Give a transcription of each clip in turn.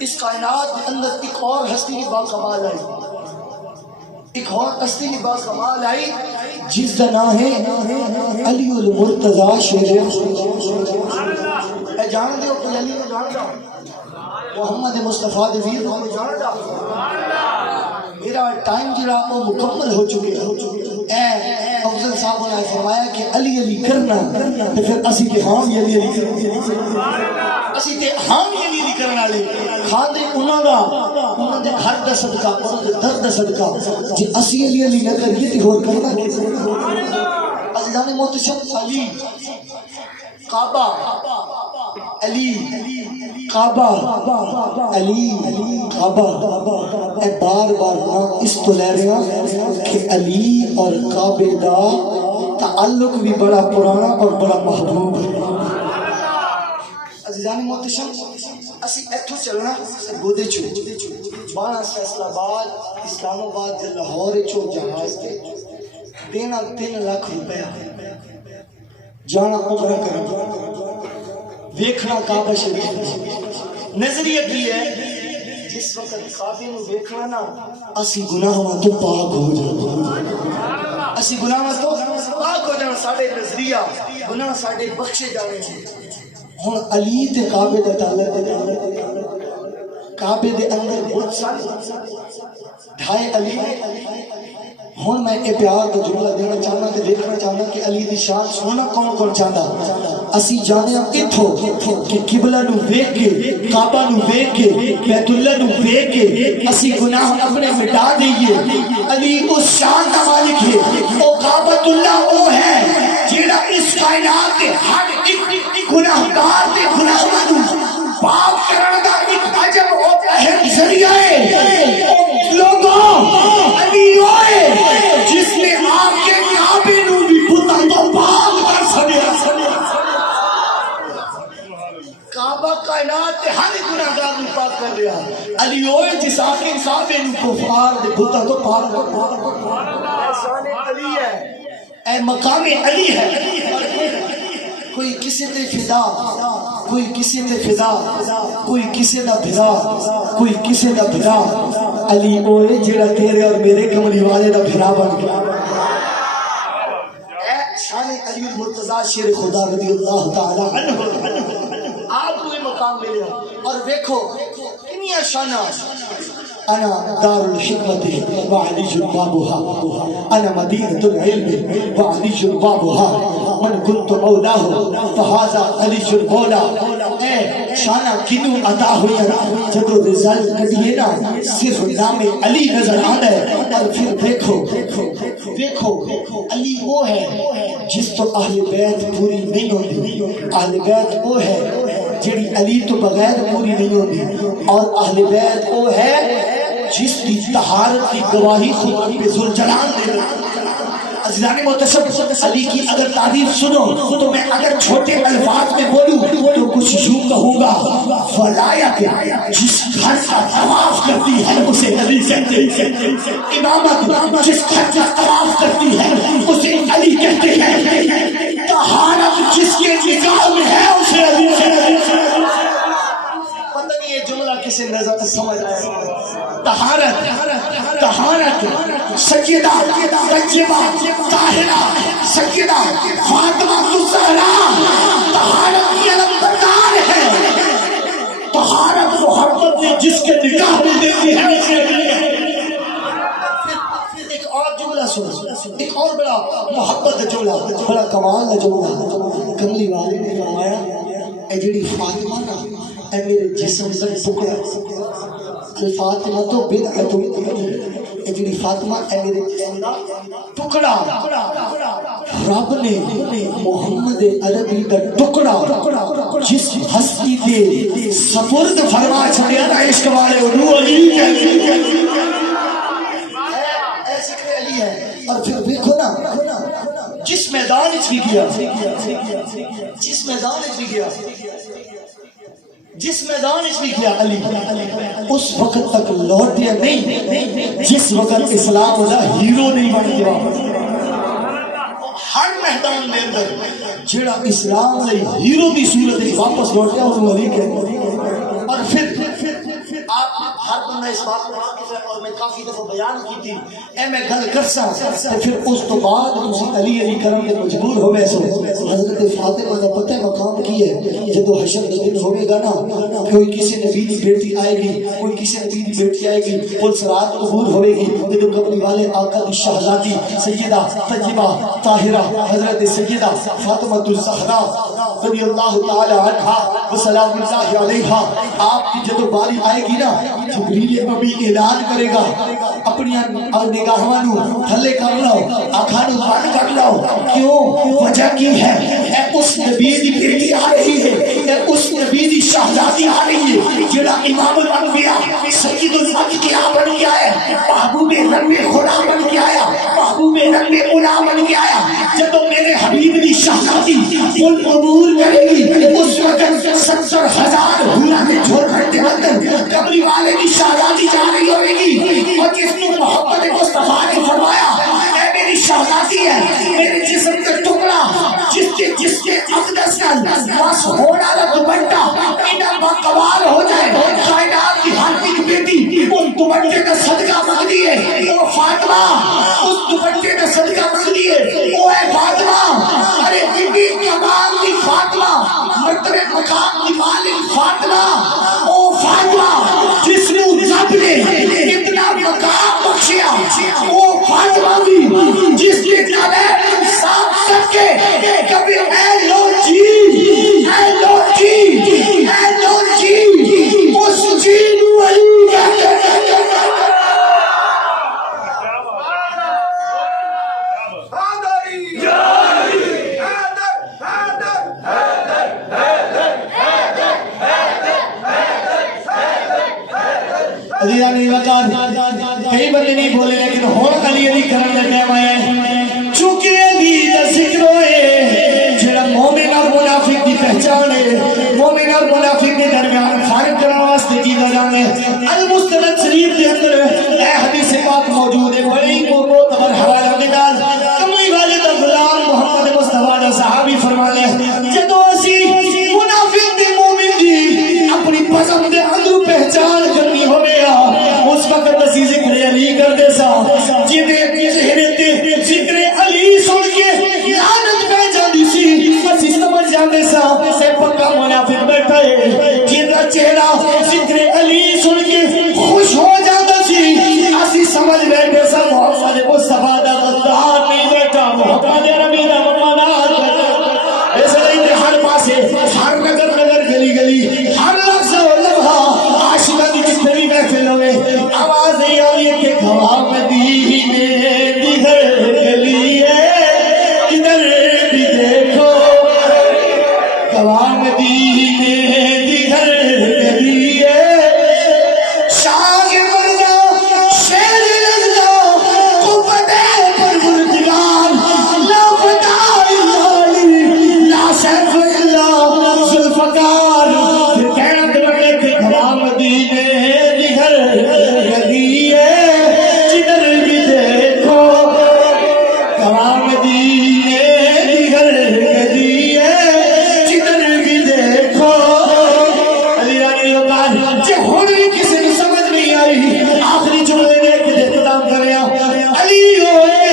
اس کائنات کے اندر ایک اور ہستی کی باکمال آئی، ایک اور ہستی کی باکمال آئی جس کا نام ہے علی المرتضیٰ شیر اے جان دے کوئی علی کو جان دا محمد مصطفیٰ دے ویر کو جان دا میرا ٹائم جڑا وہ مکمل ہو چکے اے افضل صاحب نے فرمایا کہ علی علی کرنا تے پھر اسی تے ہاں علی علی کرنا اسی تے ہاں علی علی کرنا لے کھاندے انہاں دا انہاں دے گھر دا صدقہ انہاں دے درد دا صدقہ جے اسی علی علی نہ کریے تے ہور کرنا عزیزان محتشم علی کعبہ علی کعبہ علی کعبہ اے بار بار نام اس تو لے رہے ہیں کہ علی اور کعبے دا تعلق بھی بڑا پرانا اور بڑا محبوب ہے عزیزان محتشم اسی ایتھو چلنا بودے چو بانا فیصل آباد اسلام آباد لاہور چو جہاز کے دینا 3 لاکھ روپیہ جانا عمرہ کرنا ویکھنا کعبہ شریف نظریہ کی ہے جس وقت کعبے نو ویکھنا نا اسی گناہاں تو پاک ہو جانا اسی گناہاں تو پاک ہو جانا ساڈے نظریہ گناہ ساڈے بخشے جانے ہن علی تے کعبے دا تعلق ہے کعبے دے اندر بت سن ڈھائی علی ہن میں اے پیار دا جملہ دینا چاہنا تے دیکھنا چاہنا کہ علی دی شان سونا کون کون چاہتا اسی جانے اتھو کہ قبلہ نو ویکھ کے کعبہ نو ویکھ کے بیت اللہ نو ویکھ کے اسی گناہ اپنے مٹا دئیے علی اس شان دا مالک ہے او کعبۃ اللہ وہ ہے جیڑا اس کائنات دے ہر ایک گناہگار دے گناہاں نو پاک کرن دا ایک عجب و اہم ذریعہ ہے لوگوں علی ہوئے جس نے آپ کے کعبے نو بھی بتا تو پاک کر سکیا کعبہ کائنات ہر گناہگار نو پاک کر دیا علی ہوئے جس آپ کے کعبے نو کفار دے بتا تو پاک احسان علی ہے اے مقام علی ہے کوئی کسی تے فدا کوئی کسی تے فدا کوئی کسی دا بھرا کوئی کسی دا بھرا علی اوے جیڑا تیرے اور میرے کملی والے دا بھرا بن گیا اے شان علی المرتضیٰ شیر خدا رضی اللہ تعالی عنہ آپ کو یہ مقام ملے اور دیکھو کنیا شانہ انا دار الحکمت وعلی بابها انا مدینۃ العلم وعلی بابها من كنت مولاه فهذا علی المولا اے شانہ کنو عطا ہوئی جب رزل کٹیے نا صرف نام علی نظر آنا ہے اور پھر دیکھو علی وہ ہے جس تو اہل بیت پوری نہیں ہوتی اہل بیت وہ ہے جڑی علی تو بغیر پوری نہیں ہوتی اور اہل بیت وہ ہے جس کی طہارت کی گواہی خود رب ذوالجلال دے عزیزان محتشم علی کی اگر تعریف سنو تو میں اگر چھوٹے الفاظ میں بولوں تو کچھ یوں کہوں گا فلایا کہ جس گھر کا طواف کرتی ہے اسے علی کہتے ہیں امامت جس گھر کا طواف کرتی ہے اسے علی کہتے ہیں طہارت جس کے نگاہ میں ہے اسے علی کہتے ہیں پتہ نہیں یہ جملہ کسی نظر سمجھ آئے طہارت سیدہ طیبہ طاہرہ سیدہ فاطمہ الزہرا طہارت کی علمبردار ہے طہارت محبت نے جس کے نگاہ میں دیتی ہے ایک اور جملہ سنو ایک اور بڑا محبت جملہ بڑا کمال جملہ کملی والے نے فرمایا اے جڑی فاطمہ نا اے میرے جسم سے ٹکڑا فاطمہ تو بدعت اے جڑی فاطمہ اے میرے جسم دا ٹکڑا رب نے محمد عربی دا ٹکڑا جس ہستی دے سپرد فرما چھڑیا نا عشق والے روح علی اے ذکر علی ہے اور پھر دیکھو نا جس میدان وچ بھی گیا جس میدان وچ بھی گیا جس میدان اس میں کیا علی اس وقت تک لوٹیا نہیں جس وقت اسلام دا ہیرو نہیں بن گیا ہر میدان میں اندر جڑا اسلام لئی ہیرو دی صورت واپس لوٹیا اس علی کہتے اور پھر ہر بندہ اس بات کو واقف ہے اور میں کافی دفعہ بیان کی تھی اے میں گل کرسا تے پھر اس تو بعد تسی علی علی کرم تے مجبور ہوئے سو حضرت فاطمہ دا پتہ مقام کی ہے جدو حشر دا دن ہوئے گا نا کوئی کسی نبی دی بیٹی آئے گی کوئی کسی نبی دی بیٹی آئے گی پل سرات عبور ہوئے گی جدو قبری والے آقا دی شہزادی سیدہ طیبہ طاہرہ حضرت سیدہ فاطمہ الزہرا رضی اللہ تعالی عنہا وسلام اللہ علیہا آپ کی جدو باری آئے گی نا جبریل ابھی اعلان کرے گا اپنی نگاہاں نو تھلے کر لو آنکھاں نو بند کر لو کیوں وجہ کی ہے اے اس نبی دی بیٹی آ رہی ہے اے اس نبی دی شہزادی آ رہی ہے جڑا امام الانبیاء سید الانبیاء بن کے آیا محبوب رب خدا بن کے آیا محبوب رب اولا بن کے آیا جب میرے حبیب دی شہزادی کل عبور کرے گی اس وقت 70,000 حورا میں جھول رہتے اندر قبری والے کی شہزادی جا رہی ہوئے گی اور جس نے محبت مصطفیٰ نے فرمایا اے میری شہزادی ہے میرے جسم کا ٹکڑا جس کے اقدس کا بس ہونا دا دوپٹہ انہاں باقوال ہو جائے کائنات کی ہر ایک بیٹی اس دوپٹے کا صدقہ مانگتی ہے او فاطمہ اس دوپٹے کا صدقہ مانگتی ہے او اے فاطمہ ارے بی کمال کی فاطمہ مرتبے مقام کی مالک فاطمہ او فاطمہ جس نے رب نے اتنا مقام بخشیا او فاطمہ بھی جس کے نالے صاف کر کے کبھی اے لو جی اے لو جی اے لو جی اس جی نو علی کہتے کئی بندے نہیں بولے لیکن ہون علی علی کرن دے ٹائم آیا چونکہ علی دا ذکر ہوئے جڑا مومن اور منافق کی پہچان ہے مومن اور منافق کے درمیان فرق کرنے واسطے کی جان ہے المستند شریف کے اندر اے حدیث پاک موجود ہے بڑی معتبر حوالہ نکال کملی والے دا غلام محمد مصطفیٰ دا صحابی فرمانے جدو اسی منافق دی مومن دی اپنی پسند دے اندر پہچان کرنی ہو گیا اس وقت اسی ذکر علی کر دے سا جدے چہرے تے ذکر علی سن کے لعنت پہ جاندی سی اسی سمجھ جاندے سا سے پکا منافق بیٹھا ہے جدا چہرہ ذکر علی سن کے خوش ہو جاندہ سی اسی سمجھ بیٹھے سا محمد مصطفیٰ دا غدار نہیں بیٹھا محمد عربی دا مقامات ایسا نہیں تے ہر پاسے ہر نگر نگر گلی گلی ہر لفظ و لمحہ عاشقہ کی جتنی محفل ہوئے آواز نہیں آ رہی ہے کہ گواہ مدینے دی ہر گلی ہے ادھر بھی دیکھو گواہ مدینے دی ہر گلی ہے شاہ بن جا شیر لگ جا قوت پروردگار لا فتح الا علی لا سیف الا ذوالفقار پھر کہنا کہ بڑے کہ گواہ مدینے دی ہر گلی ہے جدھر بھی دیکھو گواہ مدینے دی ہر گلی ہے جدھر بھی دیکھو علی علی وقال جے ہونے کسی نے سمجھ نہیں آئی آخری جملے نے ایک اختتام کریا علی ہوئے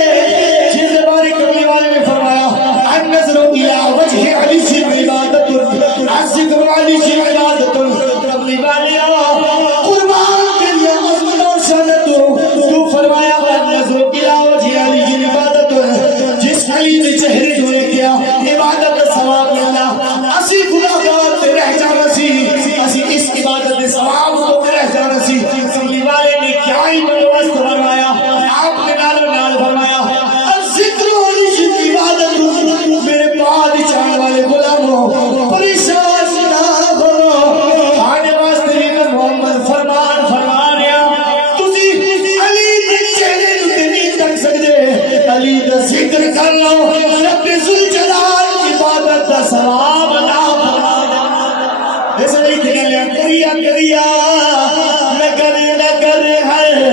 جس بارے کبھی والے نے فرمایا النظر الى وجہ علی سے عبادت الذکر علی سے عبادت کبھی والے قربان کے لیے عظمت و شانت تو فرمایا النظر الى وجہ علی سے عبادت جس علی نے چہرے جوڑے کیا عبادت ثواب ملنا اسی گناہگار تے رہ جانا سی اسی اس عبادت ثواب تو رہ جانا سی کبھی والے نے کیا ہی بندوبست فرمایا آپ نے نال نال فرمایا الذکر علی سے عبادت میرے بعد چاہنے والے غلاموں پریشان نہ ہو آنے واسطے لیکن محمد فرمان فرمانیا تسی علی دے چہرے نو نہیں تک سکتے علی دا ذکر کر لو رب ذوالجلال عبادت دا ثواب عطا فرمانا ایسا نہیں کہ کریا کریا نگر نگر ہر